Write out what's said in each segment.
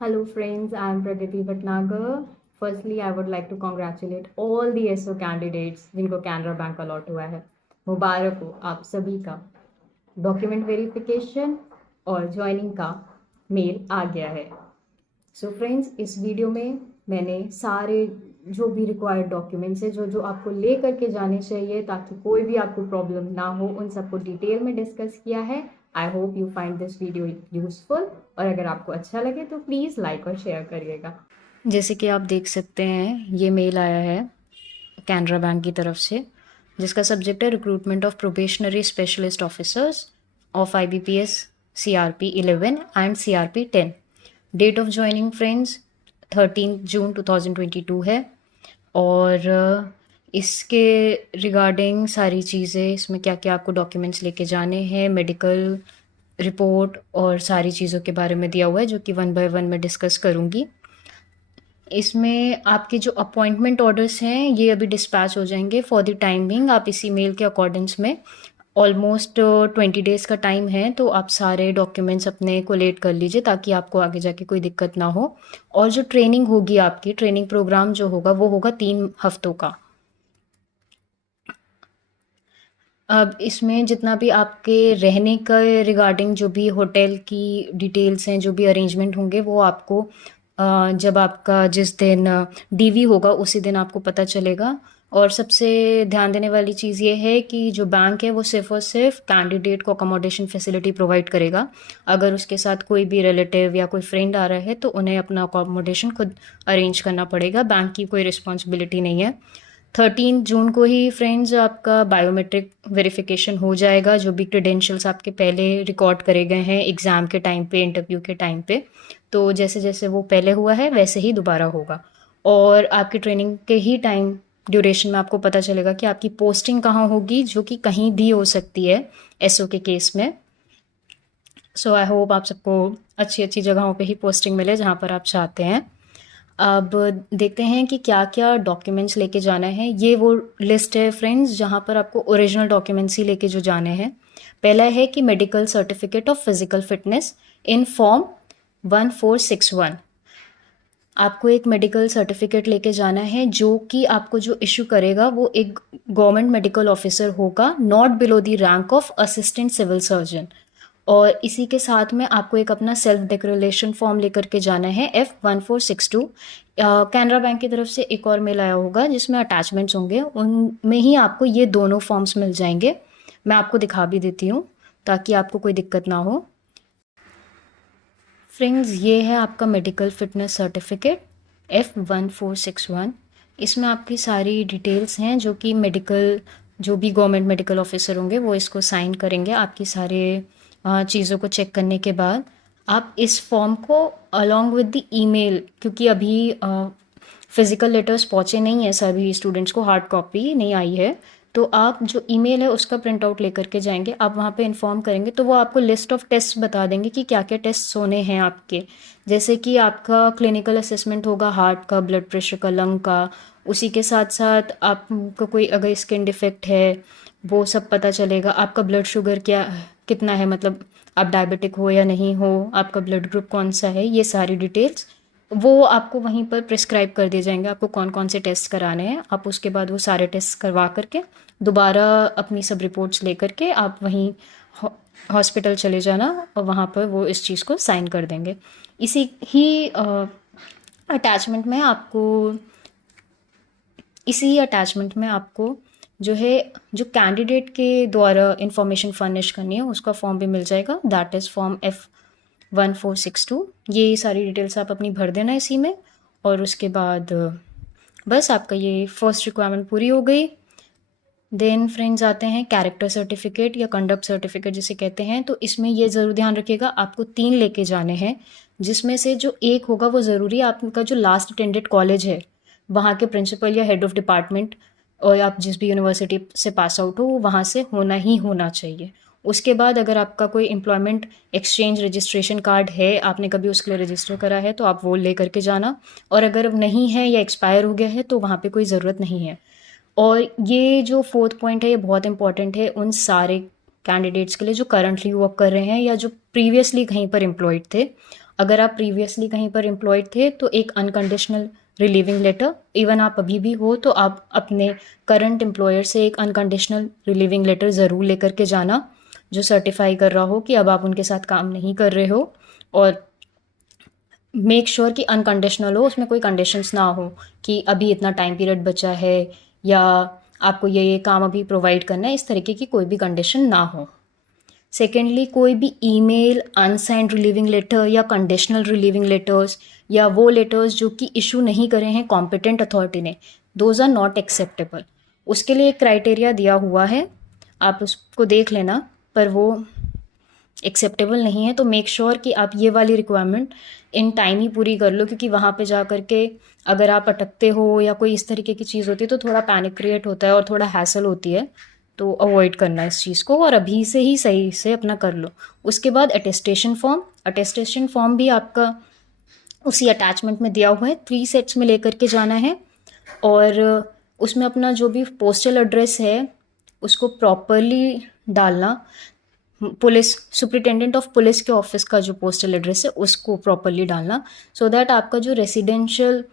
Hello friends, I am Pragati Bhatnagar. Firstly, I would like to congratulate all the SO candidates जिनको Canara bank allot हुआ है. मुबारक हो आप सभी का. डॉक्यूमेंट वेरिफिकेशन और ज्वाइनिंग का मेल आ गया है. सो फ्रेंड्स, इस वीडियो में मैंने सारे जो भी रिक्वायर्ड डॉक्यूमेंट्स है जो जो आपको ले करके जाने चाहिए ताकि कोई भी आपको प्रॉब्लम ना हो, उन सबको डिटेल में डिस्कस किया है. I hope you find this video useful और अगर आपको अच्छा लगे तो प्लीज़ लाइक और शेयर करिएगा. जैसे कि आप देख सकते हैं, ये मेल आया है कैनरा बैंक की तरफ से जिसका सब्जेक्ट है recruitment of probationary specialist officers of IBPS CRP 11 and CRP 10. Date of joining friends 13 जून 2022 है. और इसके रिगार्डिंग सारी चीज़ें, इसमें क्या क्या आपको डॉक्यूमेंट्स लेके जाने हैं, मेडिकल रिपोर्ट और सारी चीज़ों के बारे में दिया हुआ है जो कि 1 बाय 1 मैं डिस्कस करूँगी. इसमें आपके जो अपॉइंटमेंट ऑर्डर्स हैं ये अभी डिस्पैच हो जाएंगे फॉर द टाइम बिंग. आप इसी मेल के अकॉर्डेंस में ऑलमोस्ट 20 डेज़ का टाइम है, तो आप सारे डॉक्यूमेंट्स अपने कोलेट कर लीजिए ताकि आपको आगे जाके कोई दिक्कत ना हो. और जो ट्रेनिंग होगी, आपकी ट्रेनिंग प्रोग्राम जो होगा वो होगा 3 हफ्तों का. अब इसमें जितना भी आपके रहने का रिगार्डिंग जो भी होटल की डिटेल्स हैं, जो भी अरेंजमेंट होंगे वो आपको जब आपका जिस दिन DV होगा उसी दिन आपको पता चलेगा. और सबसे ध्यान देने वाली चीज़ ये है कि जो बैंक है वो सिर्फ़ और सिर्फ कैंडिडेट को अकोमोडेशन फैसिलिटी प्रोवाइड करेगा. अगर उसके साथ कोई भी रिलेटिव या कोई फ्रेंड आ रहा है तो उन्हें अपना अकोमोडेशन खुद अरेंज करना पड़ेगा. बैंक की कोई रिस्पॉन्सिबिलिटी नहीं है. 13 जून को ही फ्रेंड्स आपका बायोमेट्रिक वेरिफिकेशन हो जाएगा. जो भी क्रेडेंशियल्स आपके पहले रिकॉर्ड करे गए हैं एग्ज़ाम के टाइम पे, इंटरव्यू के टाइम पे, तो जैसे जैसे वो पहले हुआ है वैसे ही दोबारा होगा. और आपकी ट्रेनिंग के ही टाइम ड्यूरेशन में आपको पता चलेगा कि आपकी पोस्टिंग कहाँ होगी, जो कि कहीं भी हो सकती है SO के केस में. सो आई होप आप सबको अच्छी अच्छी जगहों पे ही पोस्टिंग मिले जहाँ पर आप चाहते हैं. अब देखते हैं कि क्या क्या डॉक्यूमेंट्स लेके जाना है. ये वो लिस्ट है फ्रेंड्स जहाँ पर आपको ओरिजिनल डॉक्यूमेंट्स ही लेके जो जाने हैं. पहला है कि medical certificate of physical fitness in form 1461. आपको एक मेडिकल सर्टिफिकेट लेके जाना है जो कि आपको जो इशू करेगा वो एक गवर्नमेंट मेडिकल ऑफिसर होगा, not below the rank of assistant civil surgeon. और इसी के साथ में आपको एक अपना सेल्फ डिक्लेरेशन फॉर्म लेकर के जाना है F1462. कैनरा बैंक की तरफ से एक और मेल आया होगा जिसमें अटैचमेंट्स होंगे, उनमें ही आपको ये दोनों फॉर्म्स मिल जाएंगे. मैं आपको दिखा भी देती हूँ ताकि आपको कोई दिक्कत ना हो. फ्रेंड्स, ये है आपका मेडिकल फिटनेस सर्टिफिकेट F1461. इसमें आपकी सारी डिटेल्स हैं जो कि मेडिकल, जो भी गवर्नमेंट मेडिकल ऑफिसर होंगे वो इसको साइन करेंगे. आपकी सारे चीज़ों को चेक करने के बाद आप इस फॉर्म को अलॉन्ग विद द ईमेल, क्योंकि अभी फिज़िकल लेटर्स पहुँचे नहीं हैं सभी स्टूडेंट्स को, हार्ड कॉपी नहीं आई है, तो आप जो ईमेल है उसका प्रिंट आउट लेकर के जाएंगे. आप वहाँ पे इन्फॉर्म करेंगे तो वो आपको लिस्ट ऑफ टेस्ट बता देंगे कि क्या क्या टेस्ट होने हैं आपके. जैसे कि आपका क्लिनिकल असेसमेंट होगा हार्ट का, ब्लड प्रेशर का, लंग का. उसी के साथ साथ आपको कोई अगर स्किन डिफेक्ट है वो सब पता चलेगा. आपका ब्लड शुगर क्या कितना है, मतलब आप डायबिटिक हो या नहीं हो, आपका ब्लड ग्रुप कौन सा है, ये सारी डिटेल्स वो आपको वहीं पर प्रिस्क्राइब कर दिए जाएंगे आपको कौन कौन से टेस्ट कराने हैं. आप उसके बाद वो सारे टेस्ट करवा करके दोबारा अपनी सब रिपोर्ट्स लेकर के आप वहीं हॉस्पिटल चले जाना और वहाँ पर वो इस चीज़ को साइन कर देंगे. इसी ही अटैचमेंट में आपको जो है, जो कैंडिडेट के द्वारा इंफॉर्मेशन फर्निश करनी है उसका फॉर्म भी मिल जाएगा. That is form F1462. ये सारी डिटेल्स आप अपनी भर देना इसी में. और उसके बाद बस आपका ये फर्स्ट रिक्वायरमेंट पूरी हो गई. देन फ्रेंड्स आते हैं कैरेक्टर सर्टिफिकेट या कंडक्ट सर्टिफिकेट जिसे कहते हैं. तो इसमें ये ज़रूर ध्यान रखिएगा आपको 3 लेके जाने हैं, जिसमें से जो एक होगा वो ज़रूरी आपका जो लास्ट अटेंडेड कॉलेज है वहाँ के प्रिंसिपल या हेड ऑफ डिपार्टमेंट, और आप जिस भी यूनिवर्सिटी से पास आउट हो वहाँ से होना ही होना चाहिए. उसके बाद अगर आपका कोई एम्प्लॉयमेंट एक्सचेंज रजिस्ट्रेशन कार्ड है, आपने कभी उसके लिए रजिस्टर करा है तो आप वो ले करके जाना. और अगर नहीं है या एक्सपायर हो गया है तो वहाँ पे कोई ज़रूरत नहीं है. और ये जो 4th पॉइंट है ये बहुत इंपॉर्टेंट है उन सारे कैंडिडेट्स के लिए जो करंटली वर्क कर रहे हैं या जो प्रीवियसली कहीं पर एम्प्लॉयड थे. अगर आप प्रीवियसली कहीं पर एम्प्लॉयड थे तो एक अनकंडीशनल रिलीविंग लेटर, इवन आप अभी भी हो तो आप अपने करंट एम्प्लॉयर से एक अनकंडीशनल रिलीविंग लेटर ज़रूर लेकर के जाना, जो सर्टिफाई कर रहा हो कि अब आप उनके साथ काम नहीं कर रहे हो। और मेक श्योर कि अनकंडीशनल हो, उसमें कोई कंडीशंस ना हो कि अभी इतना टाइम पीरियड बचा है या आपको ये काम अभी प्रोवाइड करना है, इस तरीके की कोई भी कंडीशन ना हो। सेकेंडली, कोई भी ईमेल, अनसाइंड रिलीविंग लेटर या कंडीशनल रिलीविंग लेटर्स या वो लेटर्स जो कि इशू नहीं करे हैं कॉम्पिटेंट अथॉरिटी ने, दोज आर नॉट एक्सेप्टेबल। उसके लिए एक क्राइटेरिया दिया हुआ है, आप उसको देख लेना, पर वो एक्सेप्टेबल नहीं है। तो मेक श्योर कि आप ये वाली रिक्वायरमेंट इन टाइम ही पूरी कर लो, क्योंकि वहाँ पे जा कर के अगर आप अटकते हो या कोई इस तरीके की चीज़ होती है तो थोड़ा पैनिक क्रिएट होता है और थोड़ा हैसल होती है। तो अवॉइड करना इस चीज़ को और अभी से ही सही से अपना कर लो। उसके बाद अटेस्टेशन फॉर्म भी आपका उसी अटैचमेंट में दिया हुआ है, 3 सेट्स में लेकर के जाना है। और उसमें अपना जो भी पोस्टल एड्रेस है उसको प्रॉपरली डालना। पुलिस सुपरिटेंडेंट ऑफ पुलिस के ऑफिस का जो पोस्टल एड्रेस है उसको प्रॉपरली डालना, सो दैट आपका जो रेसिडेंशियल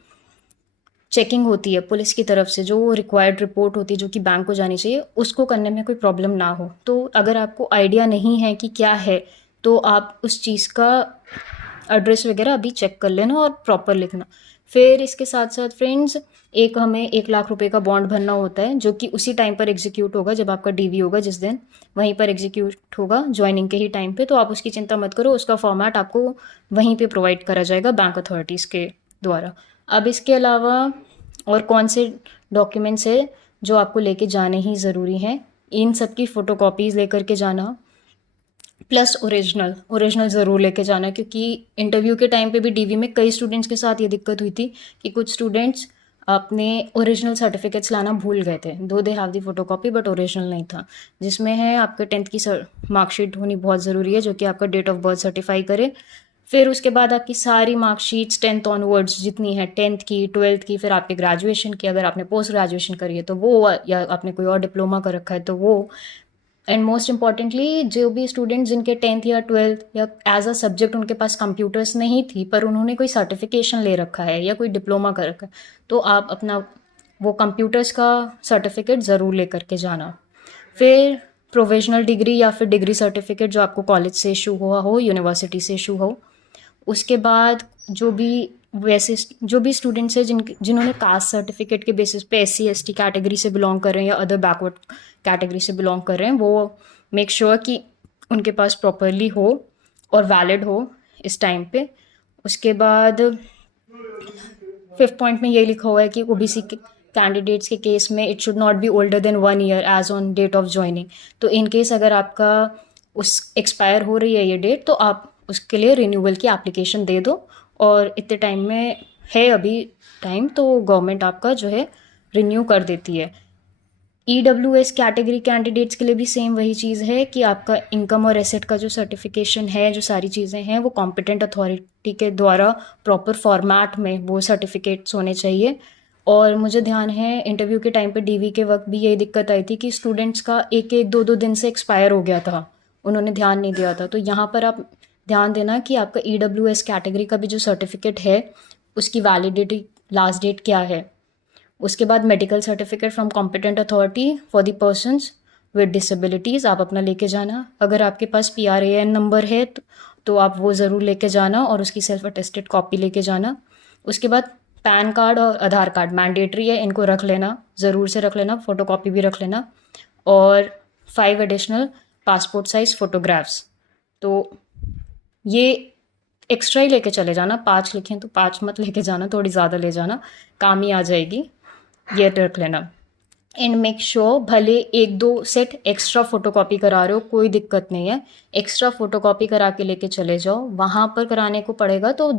चेकिंग होती है पुलिस की तरफ से, जो रिक्वायर्ड रिपोर्ट होती है जो कि बैंक को जानी चाहिए, उसको करने में कोई प्रॉब्लम ना हो। तो अगर आपको आइडिया नहीं है कि क्या है तो आप उस चीज़ का एड्रेस वगैरह अभी चेक कर लेना और प्रॉपर लिखना। फिर इसके साथ साथ फ्रेंड्स, एक हमें 1 लाख रुपए का बॉन्ड भरना होता है, जो कि उसी टाइम पर एग्जीक्यूट होगा जब आपका डीवी होगा, जिस दिन वहीं पर एग्जीक्यूट होगा ज्वाइनिंग के ही टाइम पे। तो आप उसकी चिंता मत करो, उसका फॉर्मेट आपको वहीं पे प्रोवाइड करा जाएगा बैंक अथॉरिटीज़ के द्वारा। अब इसके अलावा और कौन से डॉक्यूमेंट्स है जो आपको लेके जाने ही ज़रूरी हैं, इन सब की फ़ोटोकॉपीज़ लेकर के जाना, प्लस ओरिजिनल ज़रूर लेके जाना, क्योंकि इंटरव्यू के टाइम पे भी डीवी में कई स्टूडेंट्स के साथ ये दिक्कत हुई थी कि कुछ स्टूडेंट्स अपने ओरिजिनल सर्टिफिकेट्स लाना भूल गए थे, दो they have the photocopy but original नहीं था, जिसमें है आपके 10th की मार्कशीट होनी बहुत ज़रूरी है, जो कि आपका डेट ऑफ बर्थ सर्टिफाई करे। फिर उसके बाद आपकी सारी मार्कशीट्स 10th ऑनवर्ड्स जितनी है, 10th की, 12th की, फिर आपके ग्रेजुएशन की, अगर आपने पोस्ट ग्रेजुएशन करी है तो वो, या आपने कोई और डिप्लोमा कर रखा है तो वो। एंड मोस्ट इंपॉर्टेंटली, जो भी स्टूडेंट जिनके 10th या 12th या एज अ सब्जेक्ट उनके पास कंप्यूटर्स नहीं थी पर उन्होंने कोई सर्टिफिकेशन ले रखा है या कोई डिप्लोमा कर रखा है, तो आप अपना वो कंप्यूटर्स का सर्टिफिकेट ज़रूर लेकर के जाना। फिर प्रोविजनल डिग्री या फिर डिग्री सर्टिफिकेट जो आपको कॉलेज से इशू हुआ हो, यूनिवर्सिटी से इशू हो। उसके बाद जो भी वैसे जो भी स्टूडेंट्स हैं जिन्होंने कास्ट सर्टिफिकेट के बेसिस पे SC ST कैटेगरी से बिलोंग कर रहे हैं या अदर बैकवर्ड कैटेगरी से बिलोंग कर रहे हैं, वो मेक श्योर कि उनके पास प्रॉपरली हो और वैलिड हो इस टाइम पे। उसके बाद 5th पॉइंट में ये लिखा हुआ है कि OBC के कैंडिडेट्स के केस में it should not be older than 1 year age on date of joining. तो इन केस अगर आपका उस एक्सपायर हो रही है ये डेट, तो आप उसके लिए रिन्यूअल की एप्लीकेशन दे दो, और इतने टाइम में है अभी टाइम, तो गवर्नमेंट आपका जो है रिन्यू कर देती है। EWS कैटेगरी कैंडिडेट्स के लिए भी सेम वही चीज़ है कि आपका इनकम और एसेट का जो सर्टिफिकेशन है, जो सारी चीज़ें हैं, वो कॉम्पिटेंट अथॉरिटी के द्वारा प्रॉपर फॉर्मेट में वो सर्टिफिकेट्स होने चाहिए। और मुझे ध्यान है इंटरव्यू के टाइम पे DV के वक्त भी यही दिक्कत आई थी कि स्टूडेंट्स का 1-1, 2-2 दिन से एक्सपायर हो गया था, उन्होंने ध्यान नहीं दिया था। तो यहाँ पर आप ध्यान देना कि आपका EWS कैटेगरी का भी जो सर्टिफिकेट है उसकी वैलिडिटी लास्ट डेट क्या है। उसके बाद medical certificate from competent authority for the persons with disabilities आप अपना लेके जाना। अगर आपके पास PRAN नंबर है तो आप वो ज़रूर लेके जाना और उसकी सेल्फ अटेस्टेड कॉपी लेके जाना। उसके बाद पैन कार्ड और आधार कार्ड मैंडेटरी है, इनको रख लेना, ज़रूर से रख लेना, फ़ोटोकॉपी भी रख लेना। और 5 एडिशनल पासपोर्ट साइज़ फ़ोटोग्राफ्स, तो ये एक्स्ट्रा ही लेके चले जाना। 5 लिखें तो 5 मत लेके जाना, थोड़ी ज़्यादा ले जाना, काम ही आ जाएगी, ये रख लेना। एंड मेक श्योर भले 1-2 सेट एक्स्ट्रा फ़ोटोकॉपी करा रहे हो, कोई दिक्कत नहीं है, एक्स्ट्रा फ़ोटोकॉपी करा के लेके चले जाओ, वहाँ पर कराने को पड़ेगा तो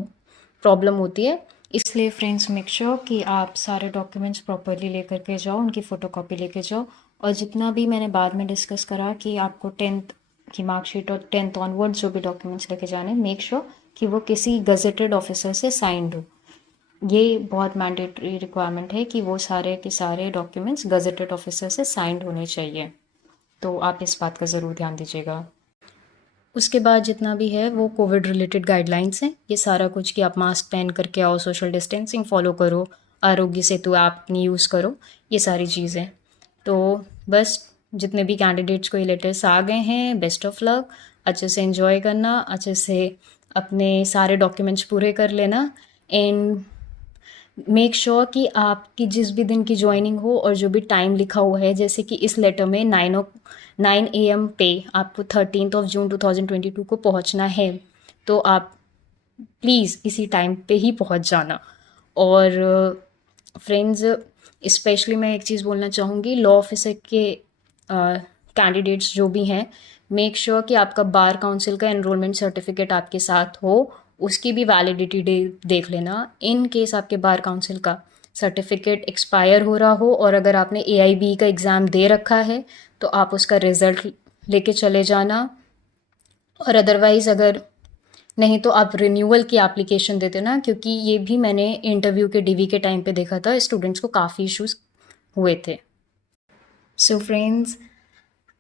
प्रॉब्लम होती है। इसलिए फ्रेंड्स, मेक श्योर कि आप सारे डॉक्यूमेंट्स प्रॉपरली लेकर के जाओ, उनकी फ़ोटोकॉपी लेके जाओ। और जितना भी मैंने बाद में डिस्कस करा कि आपको 10th की मार्कशीट और 10th ऑनवर्ड्स जो भी डॉक्यूमेंट्स लेके जाने, मेक श्योर कि वो किसी गजेटेड ऑफिसर से साइंड हो। ये बहुत मैंडेटरी रिक्वायरमेंट है कि वो सारे के सारे डॉक्यूमेंट्स गजेटेड ऑफिसर से साइंड होने चाहिए, तो आप इस बात का ज़रूर ध्यान दीजिएगा। उसके बाद जितना भी है वो कोविड रिलेटेड गाइडलाइंस हैं, ये सारा कुछ कि आप मास्क पहन करके आओ, सोशल डिस्टेंसिंग फ़ॉलो करो, आरोग्य सेतु ऐप अपनी यूज़ करो, ये सारी चीज़ें। तो बस जितने भी कैंडिडेट्स को ये लेटर्स आ गए हैं, बेस्ट ऑफ लक, अच्छे से एंजॉय करना, अच्छे से अपने सारे डॉक्यूमेंट्स पूरे कर लेना एंड मेक श्योर कि आपकी जिस भी दिन की ज्वाइनिंग हो और जो भी टाइम लिखा हुआ है, जैसे कि इस लेटर में 9 AM पे आपको 13 जून 2022 को पहुंचना है, तो आप प्लीज़ इसी टाइम पे ही पहुंच जाना। और फ्रेंड्स, स्पेशली मैं एक चीज़ बोलना चाहूँगी, लॉ ऑफिसर के कैंडिडेट्स जो भी हैं, मेक श्योर कि आपका बार काउंसिल का एनरोलमेंट सर्टिफिकेट आपके साथ हो, उसकी भी वैलिडिटी देख लेना। इन केस आपके बार काउंसिल का सर्टिफिकेट एक्सपायर हो रहा हो और अगर आपने AIB का एग्ज़ाम दे रखा है तो आप उसका रिज़ल्ट लेके चले जाना, और अदरवाइज़ अगर नहीं तो आप रिन्यूअल की एप्लीकेशन दे देना, क्योंकि ये भी मैंने इंटरव्यू के DV के टाइम पे देखा था, स्टूडेंट्स को काफ़ी इश्यूज़ हुए थे। सो फ्रेंड्स,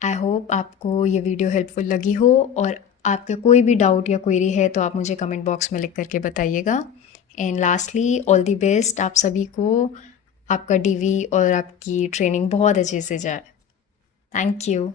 आई होप आपको ये वीडियो हेल्पफुल लगी हो, और आपका कोई भी डाउट या क्वेरी है तो आप मुझे कमेंट बॉक्स में लिख करके बताइएगा। And lastly, all the best आप सभी को, आपका DV और आपकी ट्रेनिंग बहुत अच्छे से जाए। Thank you.